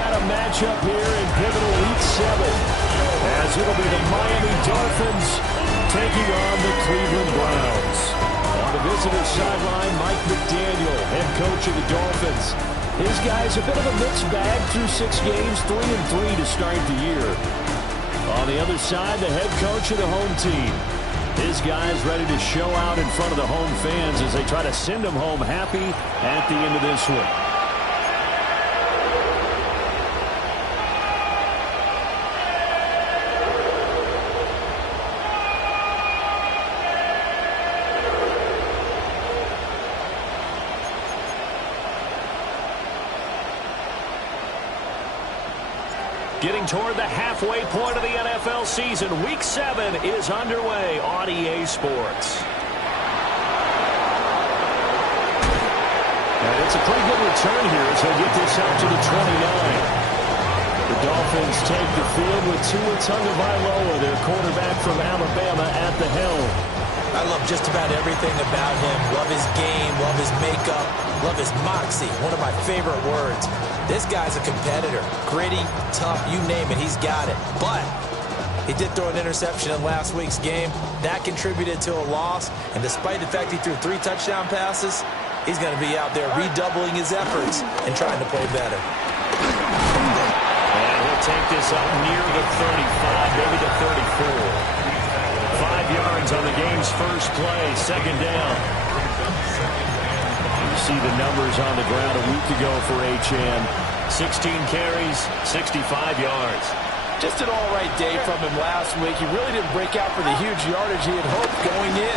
got a matchup here in pivotal Week 7, as it'll be the Miami Dolphins taking on the Cleveland Browns. On the visitor sideline, Mike McDaniel, head coach of the Dolphins. His guys a bit of a mixed bag through 6 games, 3-3 to start the year. On the other side, the head coach of the home team. His guys ready to show out in front of the home fans as they try to send them home happy at the end of this one. Getting toward the halfway point of the NFL season, Week 7 is underway on EA Sports. And it's a pretty good return here as they get this out to the 29. The Dolphins take the field with Tua Tagovailoa, their quarterback from Alabama, at the helm. I love just about everything about him. Love his game, love his makeup, love his moxie. One of my favorite words. This guy's a competitor. Gritty, tough, you name it, he's got it. But he did throw an interception in last week's game. That contributed to a loss. And despite the fact he threw 3 touchdown passes, he's going to be out there redoubling his efforts and trying to play better. And he'll take this up near the 35, maybe the 34. 5 yards on the game's first play, second down. You see the numbers on the ground a week ago for Achane. 16 carries, 65 yards. Just an all-right day from him last week. He really didn't break out for the huge yardage he had hoped going in.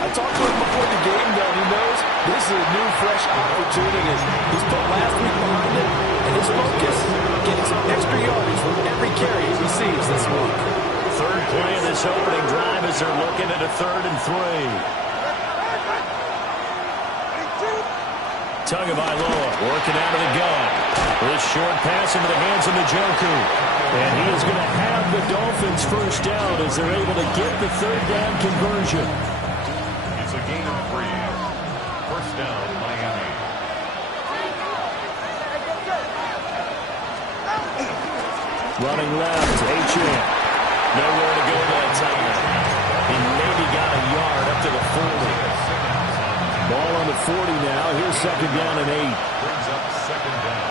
I talked to him before the game, though. He knows this is a new, fresh opportunity. He's put last week behind him, and his focus on getting some extra yardage from every carry he receives this week. Third play of this opening drive as they're looking at a 3rd and 3. Tagovailoa working out of the gun. This short pass into the hands of Njoku. And he is going to have the Dolphins first down as they're able to get the 3rd down conversion. It's a gain of 3. First down, Miami. Running left, Achane. Nowhere to go that time. He maybe got a yard up to the 40. Ball on the 40 now. Here's second down and 8. Brings up second down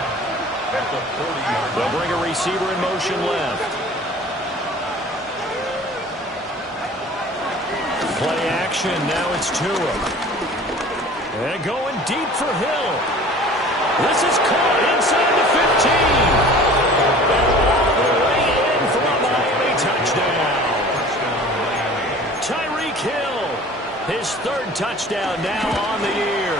at the 40-yard line. They'll bring a receiver in motion left. Play action. Now it's Tua. And going deep for Hill. This is caught inside the 15. All the way in for a Miami touchdown. Tyreek Hill. His 3rd touchdown now on the year.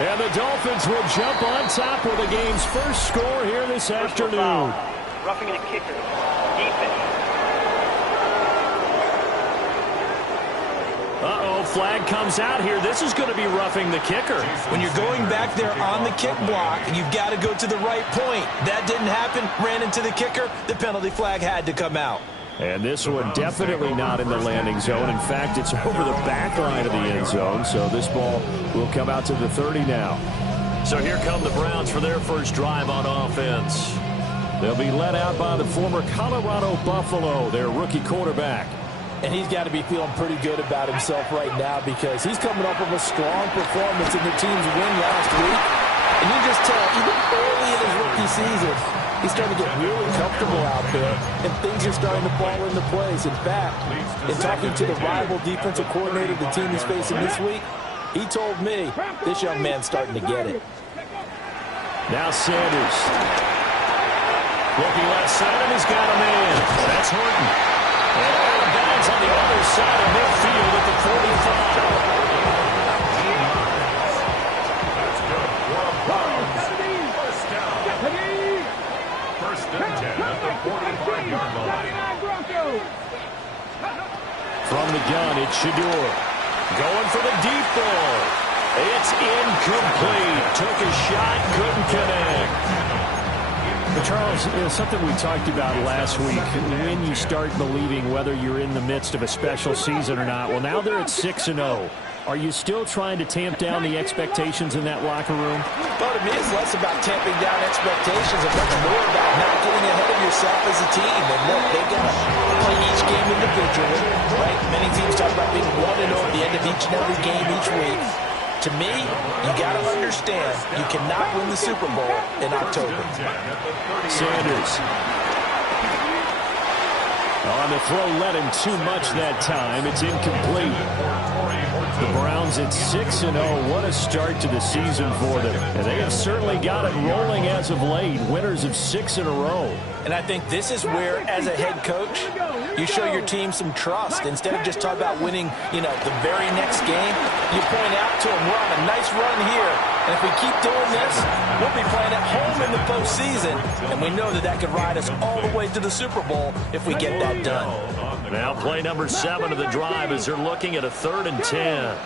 And the Dolphins will jump on top with the game's first score here this afternoon. Roughing the kicker. Defense. Uh-oh, flag comes out here. This is going to be roughing the kicker. When you're going back there on the kick block, you've got to go to the right point. That didn't happen. Ran into the kicker. The penalty flag had to come out. And this one definitely not in the landing zone. In fact, it's over the back line of the end zone. So this ball will come out to the 30 now. So here come the Browns for their first drive on offense. They'll be led out by the former Colorado Buffalo, their rookie quarterback. And he's got to be feeling pretty good about himself right now because he's coming up with a strong performance in the team's win last week. And you just tell, even early in his rookie season, he's starting to get really comfortable out there, and things are starting to fall into place. In fact, in talking to the rival defensive coordinator the team is facing this week, he told me this young man's starting to get it. Now Sanders. Looking left side, and he's got a man. That's Horton. And out of bounds on the other side of midfield at the 45. From the gun, it's Shedeur. Going for the deep ball. It's incomplete. Took a shot, couldn't connect. But Charles, something we talked about last week, when you start believing whether you're in the midst of a special season or not. Well, now they're at 6-0. Are you still trying to tamp down the expectations in that locker room? Well, to me, it's less about tamping down expectations and much more about not getting ahead of yourself as a team. And look, they've got to play each game individually, right? Many teams talk about being 1-0 at the end of each and every game each week. To me, you got to understand you cannot win the Super Bowl in October. Sanders. On the throw, led him too much that time. It's incomplete. The Browns at 6-0. What a start to the season for them. And they have certainly got it rolling as of late. Winners of 6 in a row. And I think this is where, as a head coach, you show your team some trust. Instead of just talking about winning, the very next game, you point out to them, we're on a nice run here. And if we keep doing this, we'll be playing at home in the postseason. And we know that that could ride us all the way to the Super Bowl if we get that done. Now play number 7 of the drive as they're looking at a 3rd and 10.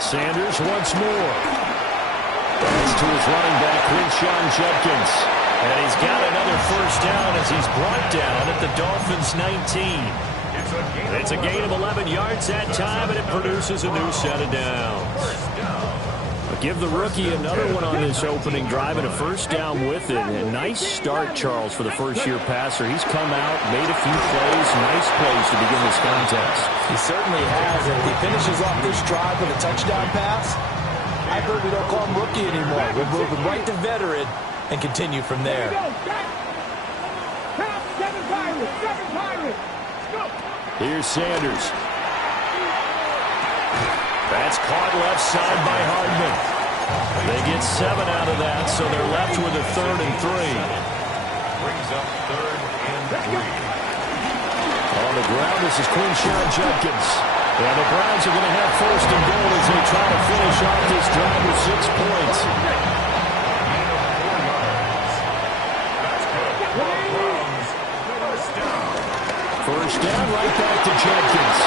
Sanders once more. Pass to his running back, Quinshon Judkins. And he's got another first down as he's brought down at the Dolphins' 19. It's a gain of 11 yards that time, and it produces a new set of downs. Give the rookie another one on this opening drive and a first down with it. A nice start, Charles, for the first-year passer. He's come out, made a few plays, nice plays to begin this contest. He certainly has. If he finishes off this drive with a touchdown pass, I heard we don't call him rookie anymore. We'll move him right to veteran and continue from there. Here's Sanders. That's caught left side by Hardman. They get 7 out of that, so they're left with a 3rd and 3. Brings up 3rd and 3. On the ground, this is Quinshon Judkins. And the Browns are going to have 1st and goal as they try to finish off this drive with 6 points. First down, right back to Judkins.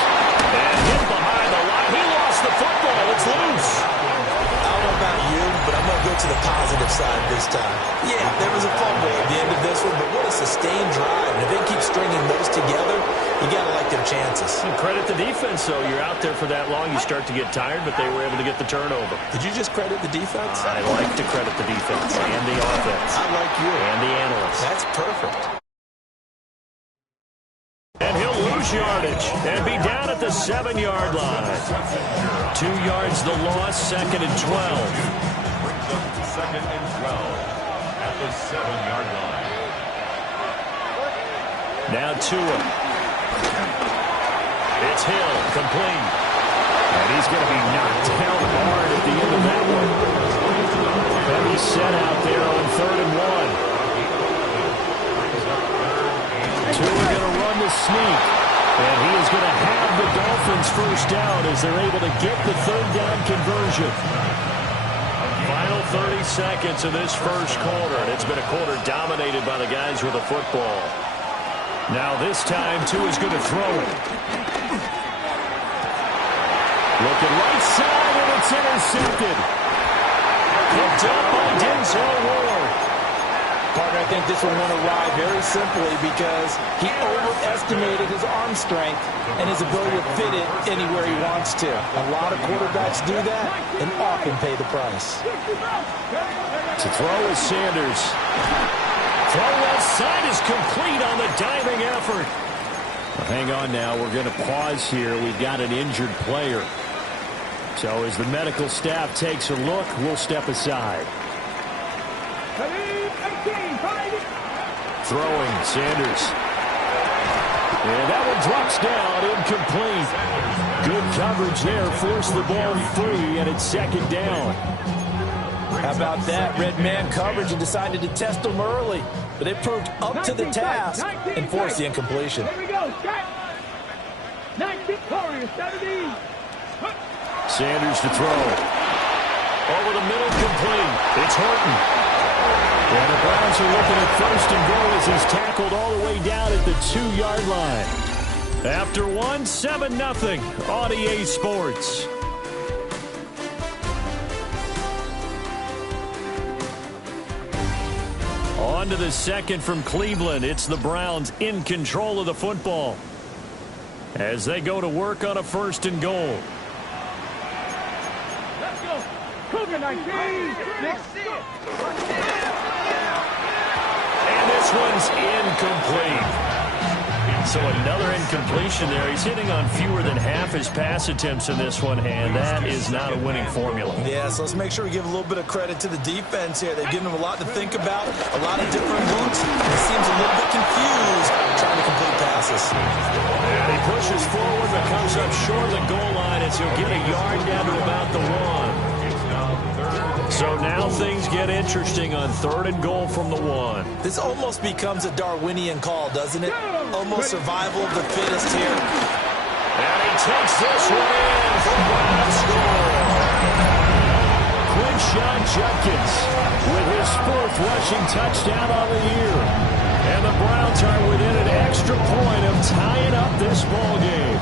And hit behind the line. He lost the football. It's loose. I don't know about you, but I'm going to go to the positive side this time. Yeah, there was a fumble at the end of this one, but what a sustained drive. And if they keep stringing those together, you got to like their chances. And credit the defense, though. You're out there for that long, you start to get tired, but they were able to get the turnover. Did you just credit the defense? I like to credit the defense and the offense. I like you. And the analysts. That's perfect. And he'll lose yardage and be down at the 7-yard line. 2 yards the loss, 2nd and 12. Brings up 2nd and 12 at the 7-yard line. Now Tua. It's Hill, complete. And he's going to be knocked down hard at the end of that one. Heavy set out there on 3rd and 1. Tua going to run the sneak. And he is going to have the Dolphins first down as they're able to get the 3rd down conversion. Final 30 seconds of this first quarter, and it's been a quarter dominated by the guys with the football. Now this time, Tua's going to throw it. Looking right side, and it's intercepted. Picked up by Denzel Ward. Partner, I think this one won't arrive very simply because he overestimated his arm strength and his ability to fit it anywhere he wants to. A lot of quarterbacks do that and often pay the price. To throw is Sanders. Throw left side is complete on the diving effort. Well, hang on now. We're going to pause here. We've got an injured player. So as the medical staff takes a look, we'll step aside. Throwing, Sanders. And that one drops down, incomplete. Good coverage there, forced the ball free, and it's 2nd down. How about that? Red man coverage and decided to test them early. But it proved up to the task and forced the incompletion. Sanders to throw. Over the middle, complete. It's Horton. And the Browns are looking at 1st and goal as he's tackled all the way down at the 2-yard line. After 7-0 on EA Sports. On to the 2nd from Cleveland. It's the Browns in control of the football. as they go to work on a 1st and goal. Let's go. Cougar 19. And this one's incomplete. So another incompletion there. He's hitting on fewer than half his pass attempts in this one, and that is not a winning formula. Yeah, so let's make sure we give a little bit of credit to the defense here. They've given him a lot to think about, a lot of different looks. He seems a little bit confused trying to complete passes. And he pushes forward but comes up short of the goal line as he'll get a yard down to about the 1. So now things get interesting on 3rd and goal from the 1. This almost becomes a Darwinian call, doesn't it? Almost survival of the fittest here. And he takes this one in for Browns score. Quinshon Judkins with his 4th rushing touchdown on the year. And the Browns are within an extra point of tying up this ball game.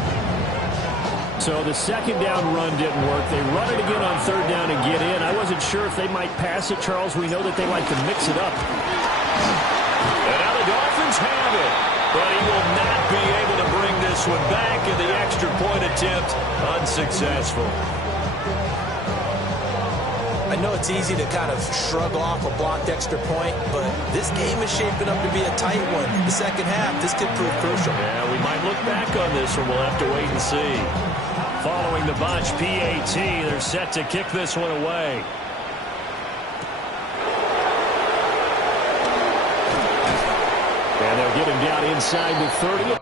So the 2nd down run didn't work. They run it again on 3rd down and get in. I wasn't sure if they might pass it, Charles. We know that they like to mix it up. And now the Dolphins have it. But he will not be able to bring this one back, and the extra point attempt unsuccessful. I know it's easy to kind of shrug off a blocked extra point, but this game is shaping up to be a tight one. The 2nd half, this could prove crucial. Yeah, we might look back on this one. We'll have to wait and see. Following the bunch, PAT, they're set to kick this one away. And they'll get him down inside the 30.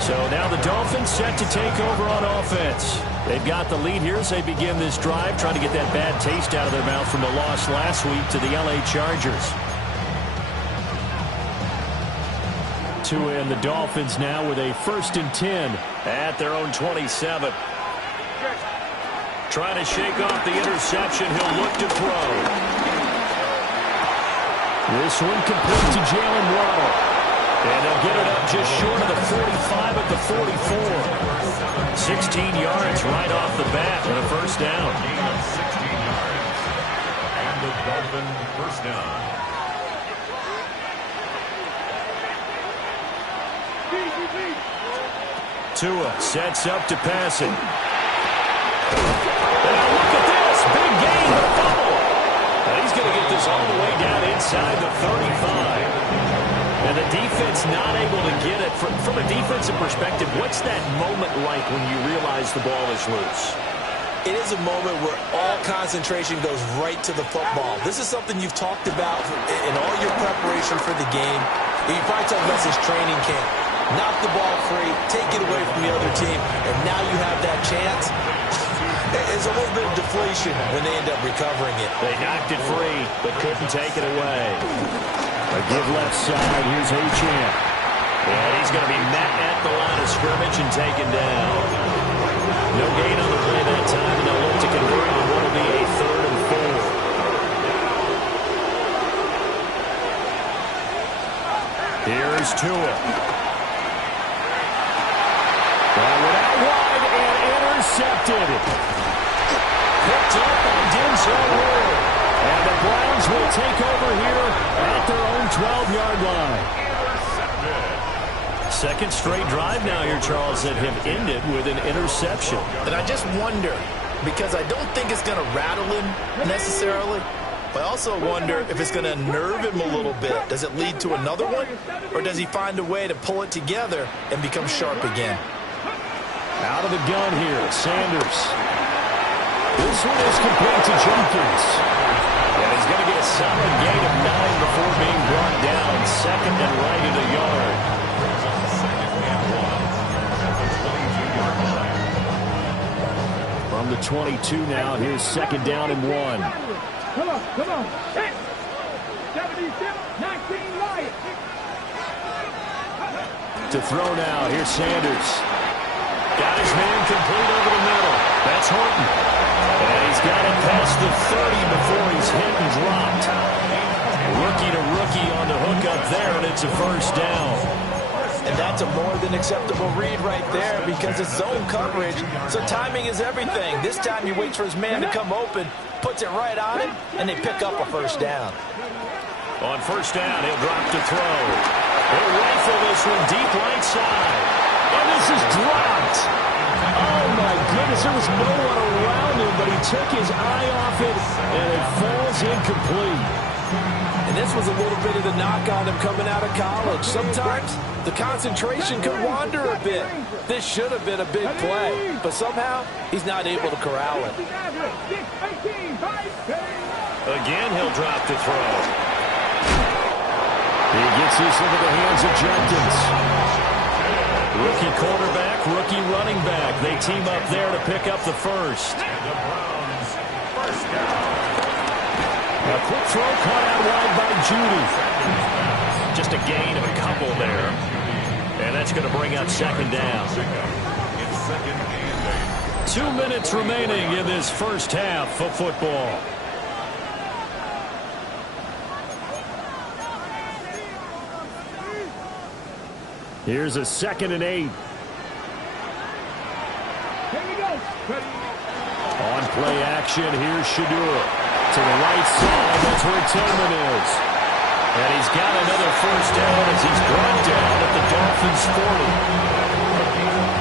So now the Dolphins set to take over on offense. They've got the lead here as they begin this drive, trying to get that bad taste out of their mouth from the loss last week to the LA Chargers. The Dolphins now with a 1st and 10 at their own 27. Trying to shake off the interception. He'll look to throw. This one complete to Jalen Waddle. And they'll get it up just short of the 45 at the 44. 16 yards right off the bat and a 1st down. 16 yards. And the Dolphins 1st down. Tua sets up to pass it. And look at this. Big gain, the fumble. And he's going to get this all the way down inside the 35. And the defense not able to get it. From a defensive perspective, what's that moment like when you realize the ball is loose? It is a moment where all concentration goes right to the football. This is something you've talked about in all your preparation for the game. You probably talked about this training camp. Knock the ball free, take it away from the other team, and now you have that chance. There's a little bit of deflation when they end up recovering it. They knocked it free, but couldn't take it away. A give left side. Here's Achane. And he's going to be met at the line of scrimmage and taken down. No gain on the play that time, and they'll look to convert on what will be a 3rd and 4. Here's Tua. Went out wide and intercepted. Picked picked up by Denzel Ward. And the Browns will take over here at their own 12-yard line. Second straight drive now here, Charles, that have ended with an interception. And I just wonder, because I don't think it's going to rattle him necessarily, but I also wonder if it's going to nerve him a little bit. Does it lead to another one? Or does he find a way to pull it together and become sharp again? Out of the gun here, Sanders. This one is complete to Jenkins. And he's going to get a solid gain of 9 before being brought down. Second and right at a yard. From the 22 now, here's second down and 1. Come on. 76, 19 right. To throw now, here's Sanders. Got his man complete over the middle. That's Horton. And he's got it past the 30 before he's hit and dropped. Rookie to rookie on the hook up there, and it's a first down. And that's a more than acceptable read right there because it's zone coverage, so timing is everything. This time he waits for his man to come open, puts it right on him, and they pick up a first down. On first down, he'll drop to throw. He'll rifle this one deep right side. And this is dropped. Oh, my goodness. There was no one around him, but he took his eye off it, and it falls incomplete. And this was a little bit of the knock on him coming out of college. Sometimes the concentration can wander a bit. This should have been a big play, but somehow he's not able to corral it. Again, he'll drop to throw. He gets this into the hands of Jenkins. Rookie quarterback, rookie running back. They team up there to pick up the first. A quick throw caught out wide by Judy. Just a gain of a couple there. And that's going to bring up second down. 2 minutes remaining in this first half of football. Here's a 2nd and 8. On play action, here's Shedeur. To the right side, that's where Tillman is. And he's got another first down as he's brought down at the Dolphins' 40.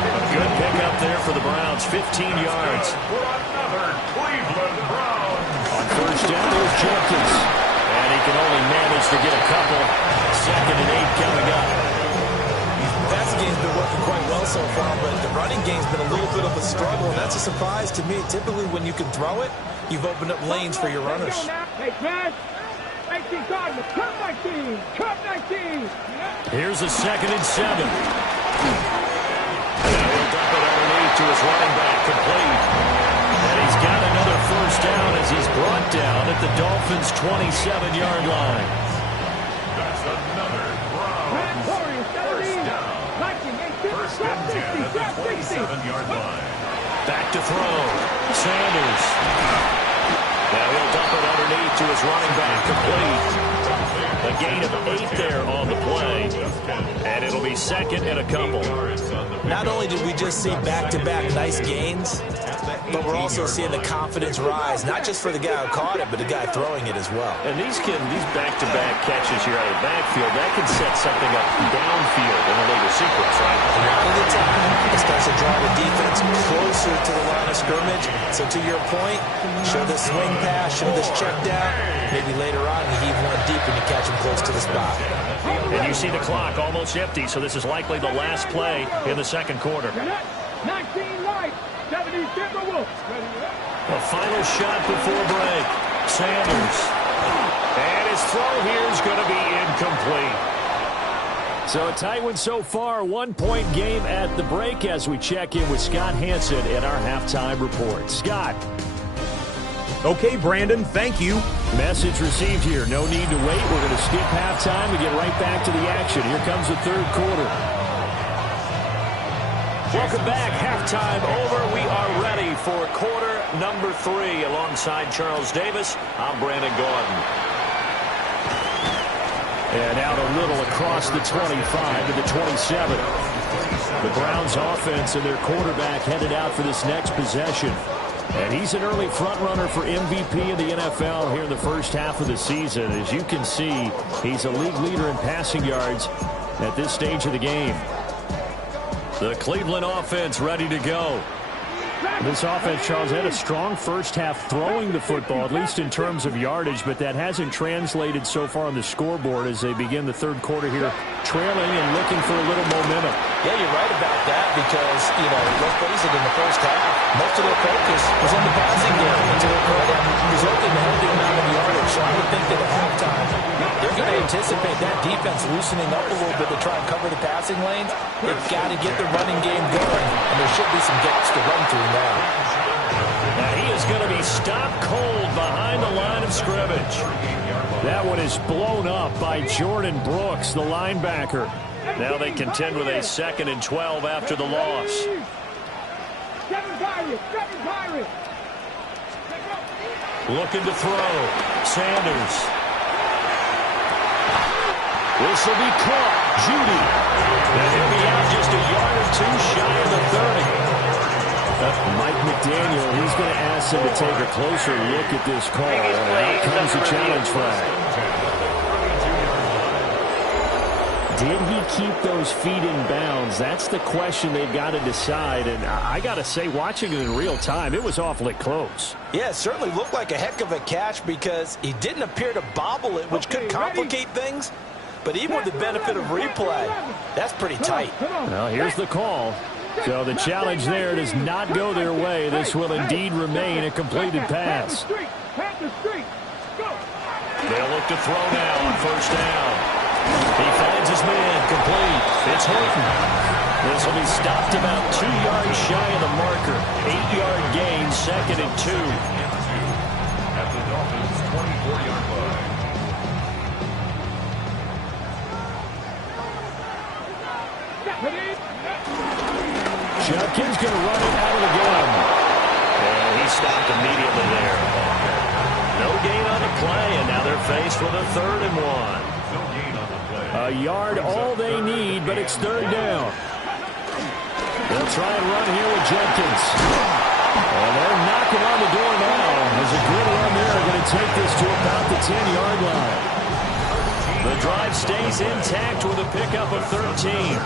A good pickup there for the Browns, 15 yards. On first down, here's Jenkins. And he can only manage to get a couple. 2nd and 8 coming up. Passing game's been working quite well so far, but the running game's been a little bit of a struggle, and that's a surprise to me. Typically, when you can throw it, you've opened up lanes for your runners. Here's a 2nd and 7. And he'll dump it underneath to his running back, complete. And he's got another first down as he's brought down at the Dolphins' 27-yard line. That's another Browns first down. First and 10 at the 27-yard line. Back to throw. Sanders. Now he'll dump it underneath to his running back, complete. A gain of 8 there on the play. And it'll be 2nd and a couple. Not only did we just see back-to-back nice gains, but we're also seeing the confidence rise, not just for the guy who caught it, but the guy throwing it as well. And these back-to-back catches here out of the backfield, that can set something up downfield in a later sequence, right? A lot of the time, it starts to draw the defense closer to the line of scrimmage. So to your point, show this swing pass, show this check down. Maybe later on you heave one deep and you catch him close to the spot. And you see the clock almost empty, so this is likely the last play in the second quarter. 19 right, 70 Timberwolves. A final shot before break. Sanders. And his throw here is going to be incomplete. So a tight one so far. 1-point game at the break as we check in with Scott Hanson in our halftime report. Scott. Okay, Brandon, thank you. Message received here. No need to wait. We're going to skip halftime and get right back to the action. Here comes the third quarter. Welcome back. Halftime over. We are ready for quarter number 3. Alongside Charles Davis, I'm Brandon Gaudin. And out a little across the 25 to the 27. The Browns offense and their quarterback headed out for this next possession. And he's an early front runner for MVP of the NFL here in the first half of the season. As you can see, he's a league leader in passing yards at this stage of the game. The Cleveland offense ready to go. This offense, Charles, had a strong first half throwing the football, at least in terms of yardage, but that hasn't translated so far on the scoreboard as they begin the third quarter here, trailing and looking for a little momentum. Yeah, you're right about that because, let's face it, in the first half, most of their focus was on the passing game. And to their credit, resulted in a healthy amount of yardage. So I would think that at halftime, they're going to anticipate that defense loosening up a little bit to try and cover the passing lanes. They've got to get the running game going, and there should be some gaps to run through now. And he is going to be stopped cold behind the line of scrimmage. That one is blown up by Jordan Brooks, the linebacker. Now they contend with a 2nd and 12 after the loss. Looking to throw. Sanders. This will be caught. Judy. And he'll be out just a yard or two shy of the 30. Mike McDaniel, he's going to ask him to take a closer look at this call. And out comes the challenge flag. Did he keep those feet in bounds? That's the question they've got to decide. And I got to say, watching it in real time, it was awfully close. Yeah, it certainly looked like a heck of a catch because he didn't appear to bobble it, which could complicate things. But even with the benefit of replay, that's pretty tight. Well, here's the call. So the challenge there does not go their way. This will indeed remain a completed pass. They'll look to throw now on first down. He finds his man complete. It's Horton. This will be stopped about 2 yards shy of the marker. 8-yard gain, 2nd and 2. At the Dolphins' 24-yard line. Judkins going to run it out of the gun. And he stopped immediately there. No gain on the play, and now they're faced with a 3rd and 1. A yard all they need, but it's 3rd down. They'll try and run here with Judkins. And they're knocking on the door now. As a good run there, going to take this to about the 10-yard line. The drive stays intact with a pickup of 13.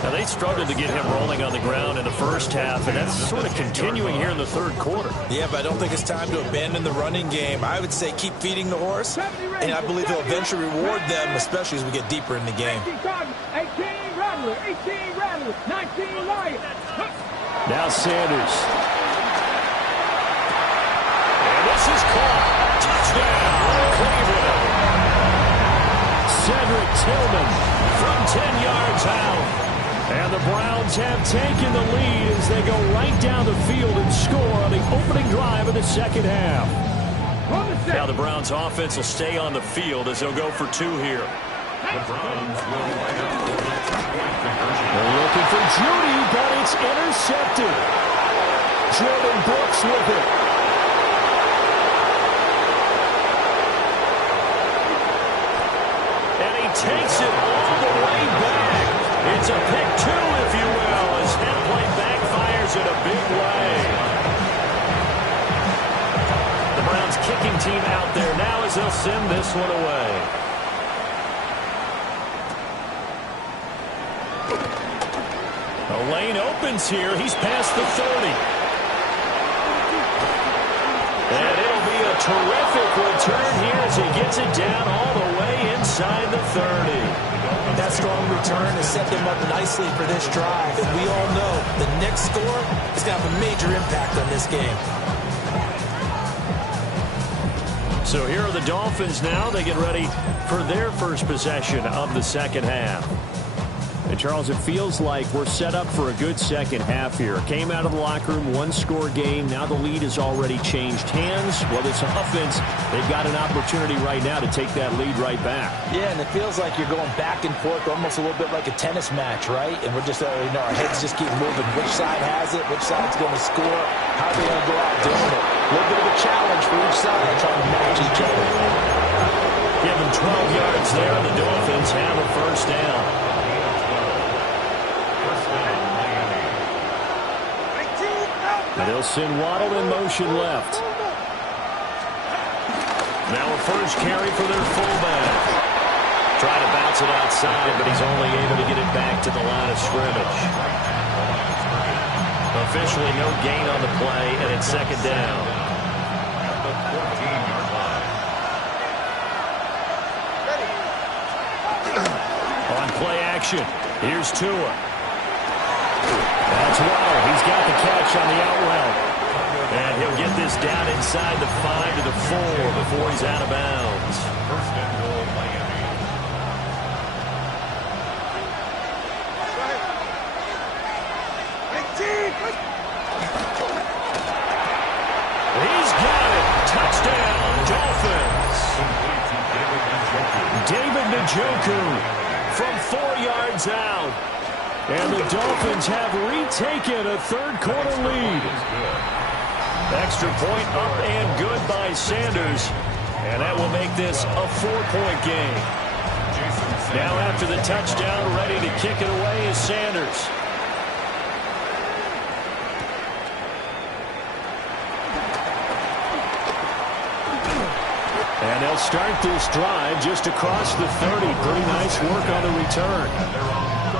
Now, they struggled to get him rolling on the ground in the first half, and that's sort of continuing here in the third quarter. Yeah, but I don't think it's time to abandon the running game. I would say keep feeding the horse, and I believe he'll eventually reward them, especially as we get deeper in the game. 18 Rattler, 18 Rattler, 19 Lion. Now Sanders. And this is caught. Touchdown, Cleveland. Cedric Tillman From 10 yards out. And the Browns have taken the lead as they go right down the field and score on the opening drive of the second half. Now the Browns offense will stay on the field as they'll go for 2 here. The Browns will line up. They're looking for Judy, but it's intercepted. Jordan Brooks with it. And he takes it all the way back. It's a pick 2, if you will, as head play backfires in a big way. The Browns kicking team out there now as they'll send this one away. The lane opens here. He's past the 30. And it'll be a terrific return here as he gets it down all the way inside the 30. That strong return has set them up nicely for this drive. And we all know the next score is going to have a major impact on this game. So here are the Dolphins now. They get ready for their first possession of the second half. And Charles, it feels like we're set up for a good second half here. Came out of the locker room, 1-score game. Now the lead has already changed hands. Well, this offense, they've got an opportunity right now to take that lead right back. Yeah, and it feels like you're going back and forth almost a little bit like a tennis match, right? And we're just, our heads just keep moving. Which side has it? Which side's going to score? How are they going to go out doing it? A little bit of a challenge for each side trying to match each other. Give them 12 yards there. The Dolphins have a first down. They'll send Waddle in motion left. Now a first carry for their fullback. Trying to bounce it outside, but he's only able to get it back to the line of scrimmage. Officially no gain on the play, and it's second down. At the 14-yard line. On play action, here's Tua. That's Waddle. He's got the catch on the out route. And he'll get this down inside the 5 to the 4 before he's out of bounds. First and goal, Miami. He's got it. Touchdown, Dolphins. David Njoku from 4 yards out. And the Dolphins have retaken a third-quarter lead. Extra point up and good by Sanders. And that will make this a 4-point game. Now after the touchdown, ready to kick it away is Sanders. And they'll start this drive just across the 30. Pretty nice work on the return.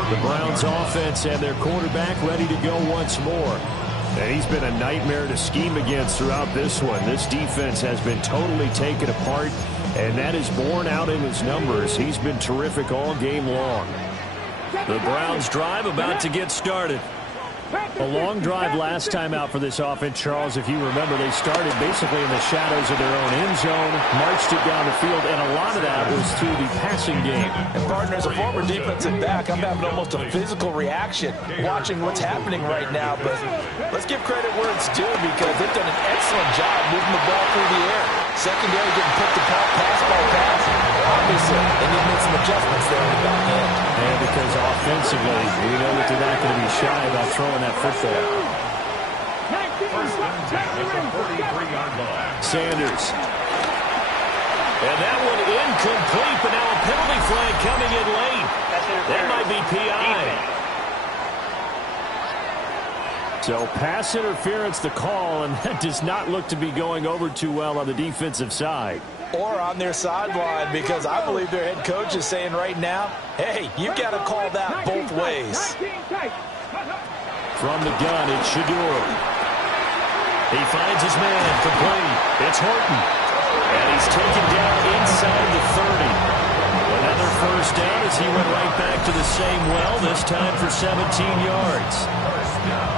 The Browns offense and their quarterback ready to go once more. And he's been a nightmare to scheme against throughout this one. This defense has been totally taken apart, and that is borne out in his numbers. He's been terrific all game long. The Browns drive about to get started. A long drive last time out for this offense, Charles. If you remember, they started basically in the shadows of their own end zone, marched it down the field, and a lot of that was through the passing game. And, partner, as a former defensive back, I'm having almost a physical reaction watching what's happening right now. But let's give credit where it's due because they've done an excellent job moving the ball through the air. Secondary getting picked apart pass by pass. Obviously, they need to make some adjustments there in the back end. And because offensively, we know that they're not going to be shy about throwing that football. First and 10 at the 43-yard line. Sanders. And that one incomplete, but now a penalty flag coming in late. That might be PI. So pass interference the call, and that does not look to be going over too well on the defensive side. Or on their sideline, because I believe their head coach is saying right now, hey, you got to call that both ways. From the gun, it's Shedeur. He finds his man, complete. It's Horton. And he's taken down inside the 30. Another first down as he went right back to the same well, this time for 17 yards. First down.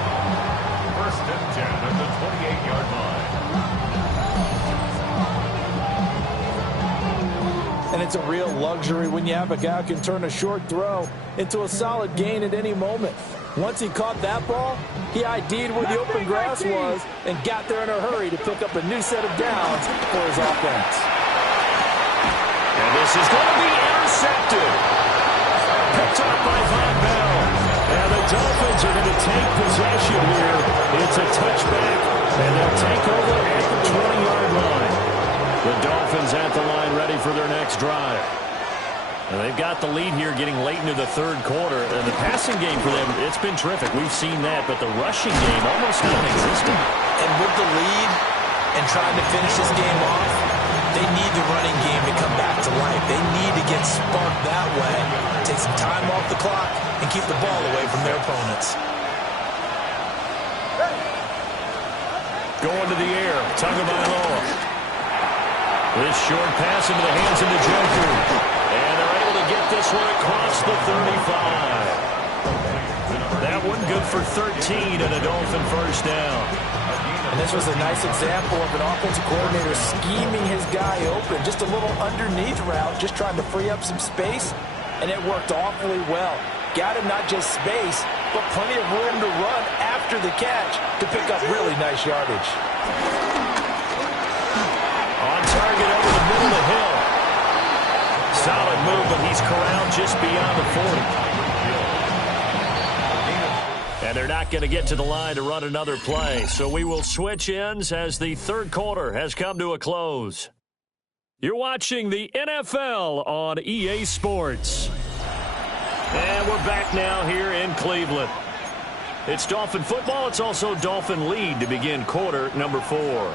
First and 10 at the 28-yard line. And it's a real luxury when you have a guy who can turn a short throw into a solid gain at any moment. Once he caught that ball, he ID'd where the open grass was and got there in a hurry to pick up a new set of downs for his offense. And this is going to be intercepted. Picked up by Von Bell. And the Dolphins are going to take possession here. It's a touchback, and they'll take over at the 20-yard line. The Dolphins at the line ready for their next drive. And they've got the lead here getting late into the third quarter. And the passing game for them, it's been terrific. We've seen that, but the rushing game almost non-existent. And with the lead and trying to finish this game off, they need the running game to come back to life. They need to get sparked that way, take some time off the clock, and keep the ball away from their opponents. Going to the air, Tagovailoa. This short pass into the hands of Njoku. And they're able to get this one across the 35. That one good for 13 and a Dolphin first down. And this was a nice example of an offensive coordinator scheming his guy open. Just a little underneath route, just trying to free up some space. And it worked awfully well. Got him not just space, but plenty of room to run after the catch to pick up really nice yardage. On target over the middle of the hill. Solid move, but he's corralled just beyond the 40. And they're not going to get to the line to run another play. So we will switch ends as the third quarter has come to a close. You're watching the NFL on EA Sports. And we're back now here in Cleveland. It's Dolphin football. It's also Dolphin lead to begin quarter number 4.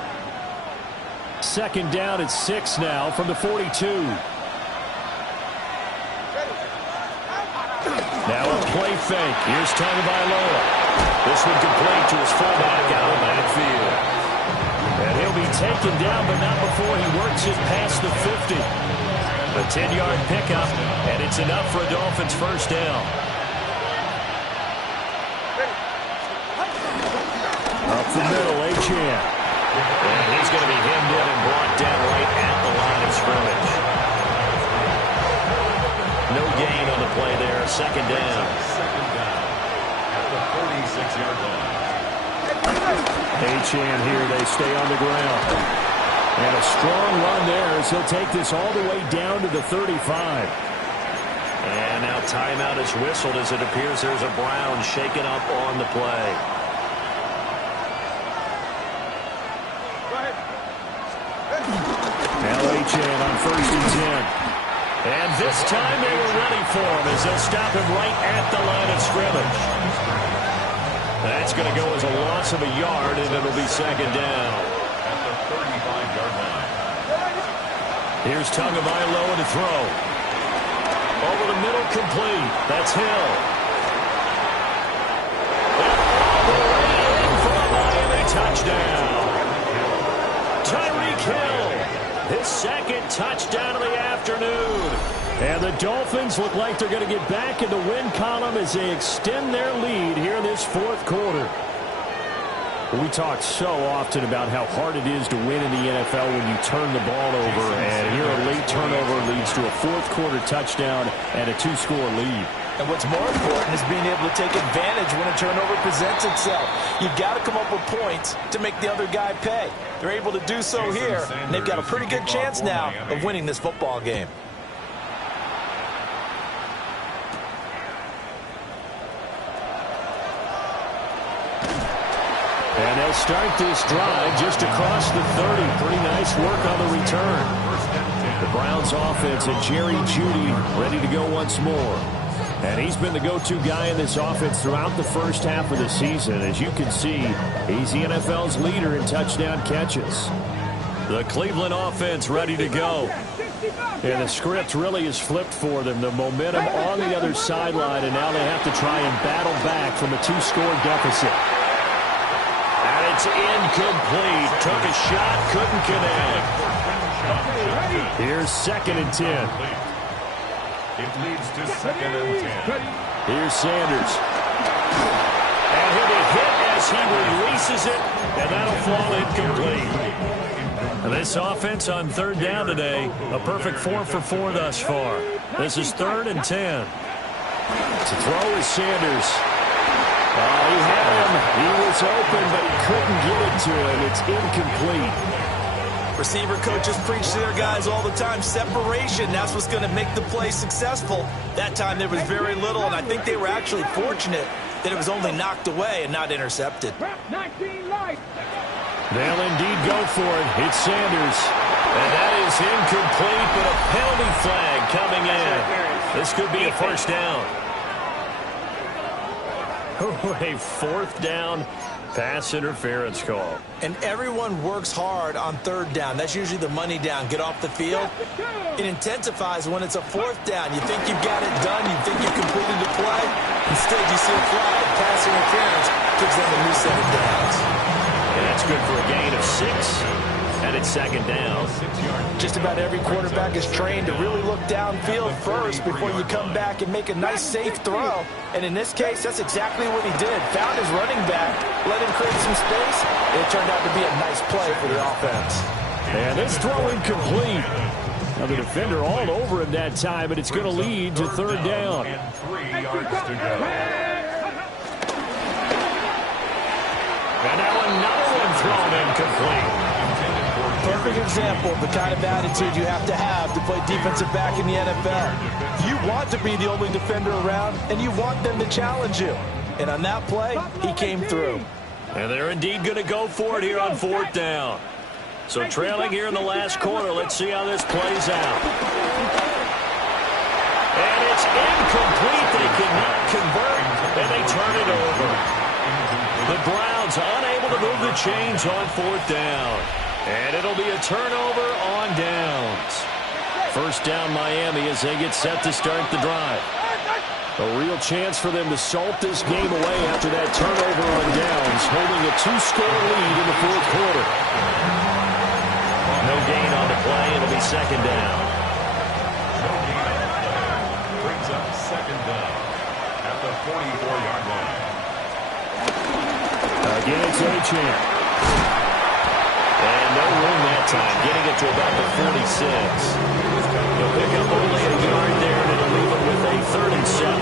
Second down at 6 now from the 42. Now a play fake. Here's Tagovailoa. This one complete to his fullback out of backfield. And he'll be taken down, but not before he works it past the 50. A 10-yard pickup, and it's enough for a Dolphins first down. Up the middle, Achane. And he's going to be hemmed in and brought down right at the line of scrimmage. No gain on the play there. Second down. Second down at the 46-yard line. Achane here, they stay on the ground. And a strong run there as he'll take this all the way down to the 35. And now timeout is whistled as it appears there's a Brown shaken up on the play. Now Achane on 1st and 10. And this time they were ready for him as they'll stop him right at the line of scrimmage. That's going to go as a loss of a yard, and it'll be second down. At the 35-yard line. Here's Tagovailoa to throw. Over the middle, complete. That's Hill. And all the way in for a Miami touchdown. Tyreek Hill, his second touchdown of the afternoon. And the Dolphins look like they're going to get back in the win column as they extend their lead here in this fourth quarter. We talk so often about how hard it is to win in the NFL when you turn the ball over, and here a late turnover leads to a fourth quarter touchdown and a 2-score lead. And what's more important is being able to take advantage when a turnover presents itself. You've got to come up with points to make the other guy pay. They're able to do so here, and they've got a pretty good chance now of winning this football game. And they'll start this drive just across the 30. Pretty nice work on the return. The Browns offense and Jerry Jeudy ready to go once more. And he's been the go-to guy in this offense throughout the first half of the season. As you can see, he's the NFL's leader in touchdown catches. The Cleveland offense ready to go. And the script really is flipped for them. The momentum on the other sideline, and now they have to try and battle back from a 2-score deficit. And it's incomplete. Took a shot, couldn't connect. Here's 2nd and 10. It leads to 2nd and 10. Here's Sanders. And he'll be hit as he releases it, and that'll fall incomplete. And this offense on 3rd down today, a perfect 4 for 4 thus far. This is 3rd and 10. To throw is Sanders. He had him. He was open, but he couldn't get it to him. It's incomplete. Receiver coaches preach to their guys all the time. Separation, that's what's going to make the play successful. That time there was very little, and I think they were actually fortunate that it was only knocked away and not intercepted. They'll indeed go for it. It's Sanders. And that is incomplete, but a penalty flag coming in. This could be a first down. A 4th down pass interference call. And everyone works hard on 3rd down. That's usually the money down. Get off the field. It intensifies when it's a 4th down. You think you've got it done. You think you've completed the play. Instead, you see a flag. Pass interference gives them a new set of downs. And that's good for a gain of 6. And it's 2nd down. Just about every quarterback is trained to really look downfield first before you come back and make a nice, safe throw. And in this case, that's exactly what he did. Found his running back, let him create some space, and it turned out to be a nice play for the offense. And this throw incomplete. Now the defender all over him that time, but it's going to lead to 3rd down. And 3 yards to go. And now another one thrown incomplete. Perfect example of the kind of attitude you have to play defensive back in the NFL. You want to be the only defender around, and you want them to challenge you. And on that play, he came through. And they're indeed going to go for it here on 4th down. So trailing here in the last quarter, let's see how this plays out. And it's incomplete. They cannot convert, and they turn it over. chains on 4th down. And it'll be a turnover on downs. First down Miami as they get set to start the drive. A real chance for them to salt this game away after that turnover on downs, holding a 2-score lead in the 4th quarter. No gain on the play. It'll be 2nd down. No gain on the play. Brings up 2nd down at the 44-yard line. Again, it's Achane. And no room that time, getting it to about the 46. He'll pick up only a yard there, and it'll leave him with a 3rd and 7.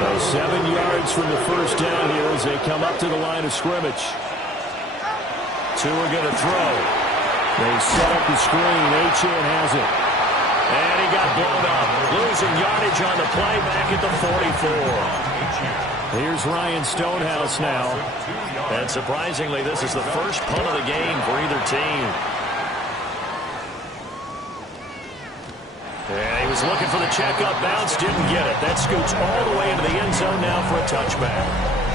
So 7 yards from the first down here as they come up to the line of scrimmage. Two are going to throw. They set up the screen. Achane has it. And he got blown up. Losing yardage on the play back at the 44. Here's Ryan Stonehouse now. And surprisingly, this is the first punt of the game for either team. And he was looking for the checkup bounce, didn't get it. That scoots all the way into the end zone now for a touchback.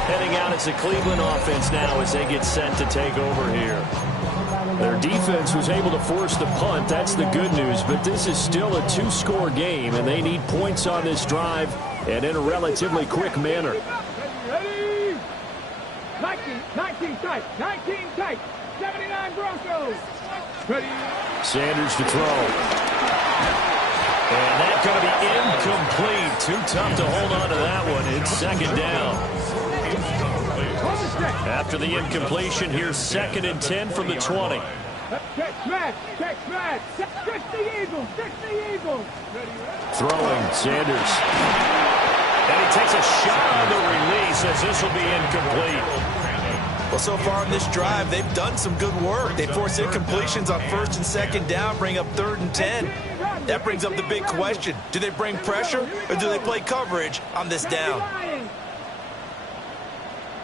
Heading out, it's the Cleveland offense now as they get set to take over here. Their defense was able to force the punt. That's the good news. But this is still a 2-score game, and they need points on this drive and in a relatively quick manner. Ready? 19 tight. 19 tight. 79 Broncos. Ready? Sanders to throw. And that's going to be incomplete. Too tough to hold on to that one. It's 2nd down. After the incompletion, here's 2nd and 10 from the 20. Check smash. Check smash. Fix the Eagles. Fix the Eagles. Throwing, Sanders. And he takes a shot on the release as this will be incomplete. Well, so far in this drive, they've done some good work. They force incompletions on 1st and 2nd down, bring up 3rd and 10. That brings up the big question. Do they bring pressure or do they play coverage on this down?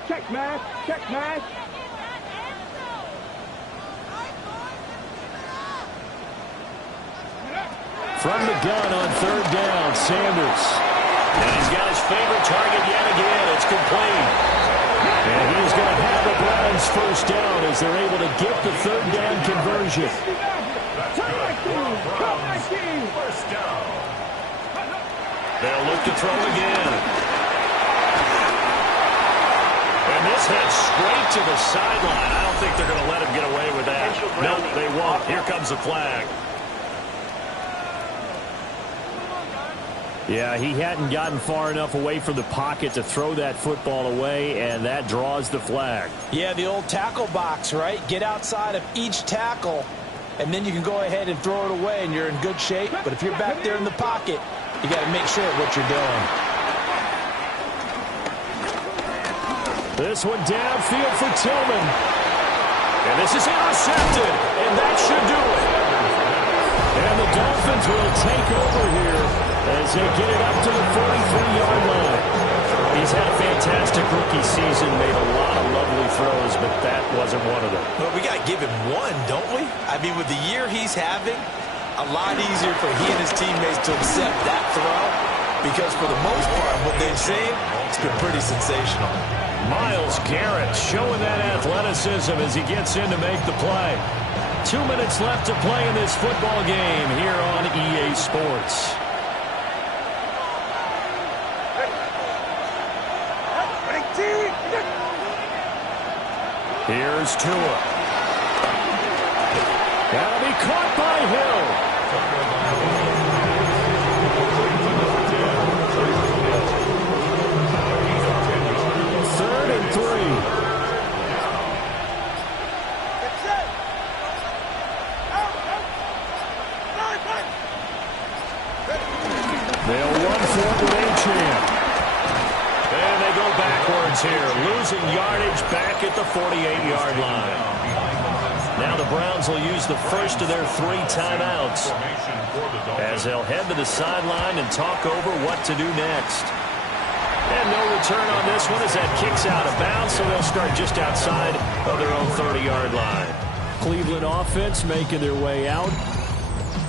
Check smash. Check smash. From the gun on 3rd down, Sanders. And he's got his favorite target yet again. It's complete. And he's going to have the Browns first down as they're able to get the 3rd down conversion. First down. They'll look to throw again. And this heads straight to the sideline. I don't think they're going to let him get away with that. No, they won't. Here comes the flag. Yeah, he hadn't gotten far enough away from the pocket to throw that football away, and that draws the flag. Yeah, the old tackle box, right? Get outside of each tackle, and then you can go ahead and throw it away, and you're in good shape. But if you're back there in the pocket, you got to make sure of what you're doing. This one downfield for Tillman. And this is intercepted, and that should do it. And the Dolphins will take over here as they get it up to the 43-yard line. He's had a fantastic rookie season, made a lot of lovely throws, but that wasn't one of them. Well, we got to give him one, don't we? I mean, with the year he's having, a lot easier for he and his teammates to accept that throw because for the most part, what they've seen, it's been pretty sensational. Myles Garrett showing that athleticism as he gets in to make the play. 2 minutes left to play in this football game here on EA Sports. Here's Tua. That'll be caught by Hill. 3rd and 3. They'll run for it with Achane. And they go backwards here, losing yardage back at the 48-yard line. Now the Browns will use the first of their 3 timeouts as they'll head to the sideline and talk over what to do next. And no return on this one as that kicks out of bounds, so they'll start just outside of their own 30-yard line. Cleveland offense making their way out.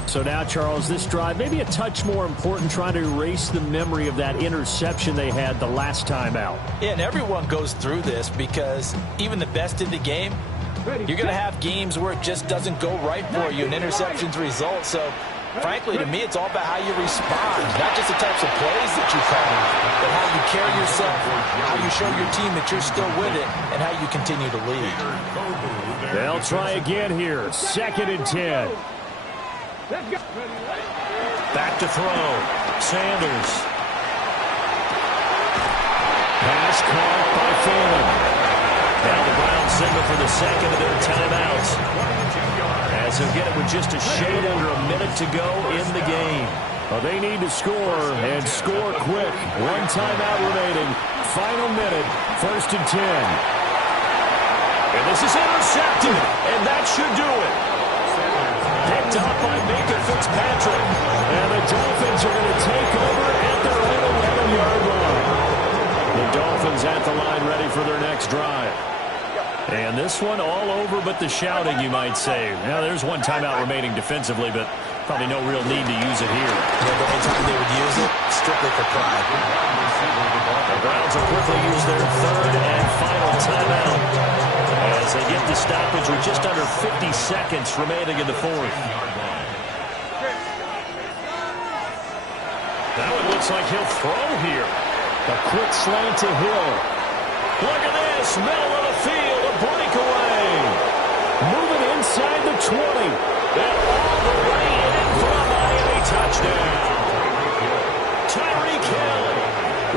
So now, Charles, this drive maybe a touch more important, trying to erase the memory of that interception they had the last time out. Yeah, and everyone goes through this because even the best in the game, You're going to have games where it just doesn't go right for you, and interceptions result. So, frankly, to me, it's all about how you respond, not just the types of plays that you call, but how you carry yourself, how you show your team that you're still with it, and how you continue to lead. They'll try again here. 2nd and 10. Back to throw. Sanders. Pass caught by Phelan. Now the Browns signal for the second of their timeouts, as they'll get it with just a shade under a minute to go in the game. Well, they need to score, and score quick. 1 timeout remaining. Final minute. 1st and 10. And this is intercepted, and that should do it. Picked up by Minkah Fitzpatrick. And the Dolphins are going to take over at their own 11-yard line. The Dolphins at the line ready for their next drive. And this one all over but the shouting, you might say. Now, there's 1 timeout remaining defensively, but probably no real need to use it here. Yeah, the only time they would use it, strictly for pride. The Browns will quickly use their 3rd and final timeout as they get the stoppage with just under 50 seconds remaining in the 4th. Now it looks like he'll throw here. A quick slant to Hill. Look at this, middle of the field, a breakaway. Moving inside the 20. And all the way in for a Miami touchdown. Tyreek Hill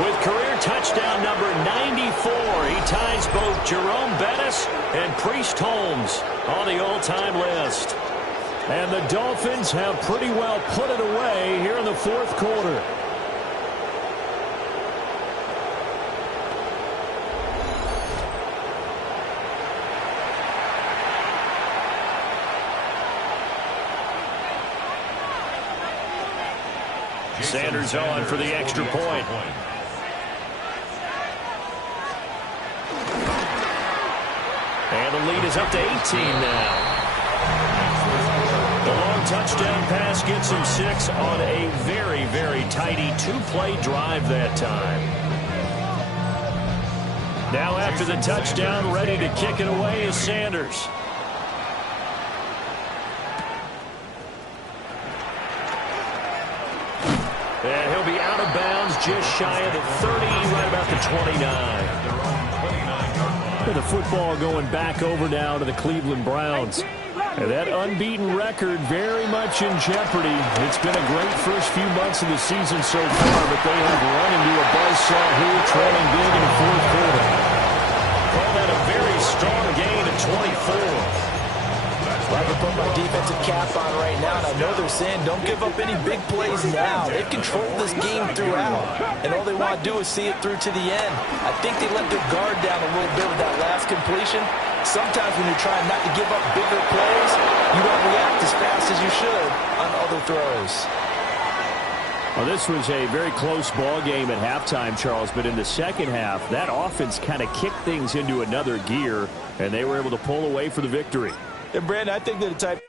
with career touchdown number 94. He ties both Jerome Bettis and Priest Holmes on the all-time list. And the Dolphins have pretty well put it away here in the 4th quarter. Sanders on for the extra point. And the lead is up to 18 now. The long touchdown pass gets him 6 on a very, very tidy 2-play drive that time. Now after the touchdown, ready to kick it away is Sanders. And he'll be out of bounds just shy of the 30, right about the 29. The football going back over now to the Cleveland Browns. And that unbeaten record very much in jeopardy. It's been a great first few months of the season so far, but they have run into a buzzsaw here, trailing big in the 4th quarter. Call that a very strong gain at 24. Well, I can put my defensive cap on right now, and I know they're saying don't give up any big plays now. They've controlled this game throughout, and all they want to do is see it through to the end. I think they let their guard down a little bit with that last completion. Sometimes when you're trying not to give up bigger plays, you don't react as fast as you should on other throws. Well, this was a very close ball game at halftime, Charles, but in the second half, that offense kind of kicked things into another gear, and they were able to pull away for the victory. And, Brandon, I think they're the type